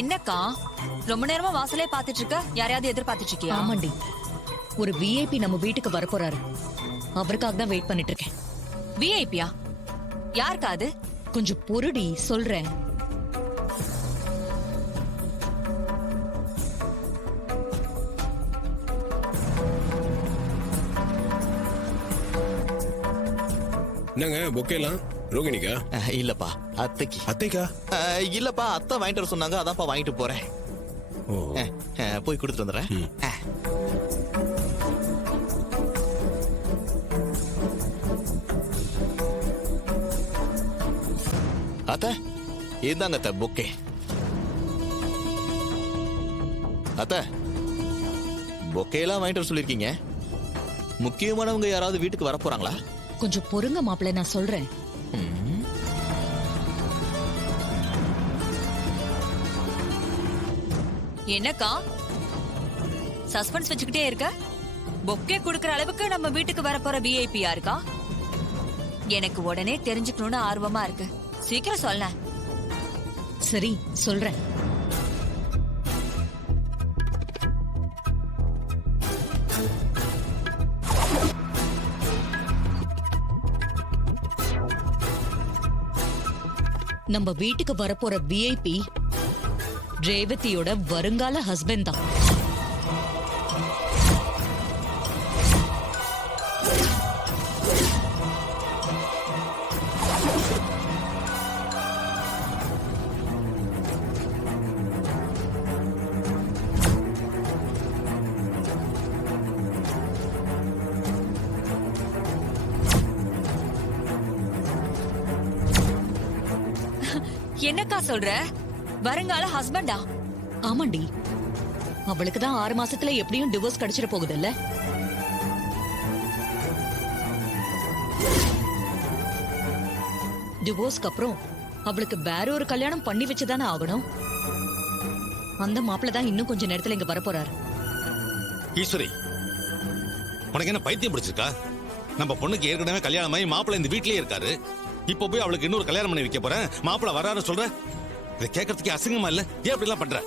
என்னக்கா ரொம்ப நேரமா வாசலே பாத்துட்டு இருக்க? யாரையாவது எதிர்பார்த்துட்டு இருக்கியா? ஆமாண்டி, ஒரு விஐபி நம்ம வீட்டுக்கு வரப்போறாரு. அவருக்காக தான் வெயிட் பண்ணிட்டு இருக்கேன். விஐபியா? யாருக்கா அது? கொஞ்சம் பொறுடி, சொல்றேன். என்னங்க பொக்கேலாம் ரோகிணிக்கா? இல்லப்பா, அத்தைக்கு. அத்தைக்கா? இல்லப்பா, அத்தை வாங்கிட்டு வர சொன்னாங்க, அதான்ப்பா வாங்கிட்டு போறேன். ஓ, போய் கொடுத்துட்டு வந்துடுறேன். அத்தை, இதாங்க அத்தை பொக்கே. அத்தை, பொக்கேலாம் வாங்கிட்டு வர சொல்லிருக்கீங்க. முக்கியமானவங்க யாராவது வீட்டுக்கு வர போறாங்களா? கொஞ்சம் பொறுங்க மாப்பிள்ள, நான் சொல்றேன். என்னக்கா சஸ்பென்ஸ் வச்சுக்கிட்டே இருக்க? பொக்கே குடுக்கற அளவுக்கு நம்ம வீட்டுக்கு வரப்போற விஐபி யாருக்கா? எனக்கு உடனே தெரிஞ்சுக்கணும்னு ஆர்வமா இருக்கு. சீக்கிரம் சொல்ல. சரி, சொல்றேன். நம்ம வீட்டுக்கு வரப்போற விஐபி ரேவதியோட வருங்கால ஹஸ்பண்ட் தான். என்னக்கா சொல்ற? வருங்கால ஹஸ்பண்டா? ஆமாண்டி, அவளுக்கு தான் 6 மாசத்துல எப்படியும் டிவோர்ஸ் கிடைச்சிட போகுதுல்ல. டிவோர்ஸ்க்கு அப்புறம் அவளுக்கு வேற ஒரு கல்யாணம் பண்ணி வச்சுதானே ஆகணும். அந்த மாப்பிள்ள தான் இன்னும் கொஞ்ச நேரத்துல இங்க வரப்போறாரு. ஈஸ்வரி, உனக்கு என்ன பைத்தியம் பிடிச்சிருக்கா? நம்ம பொண்ணுக்கு ஏற்கனவே கல்யாணம் ஆகி மாப்பிள்ள இந்த வீட்லயே இருக்காரு. இப்போ போய் அவளுக்கு இன்னொரு கல்யாணம் பண்ணி வைக்க போறேன், மாப்பிள்ள வராரு சொல்ற? இதை கேட்கறதுக்கு அசிங்கமா இல்ல? ஏன் அப்படி எல்லாம் பண்ற?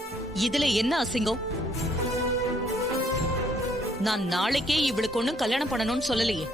இதுல என்ன அசிங்கம்? நான் நாளைக்கே இவளுக்கு ஒண்ணும் கல்யாணம் பண்ணணும்னு சொல்லலையே.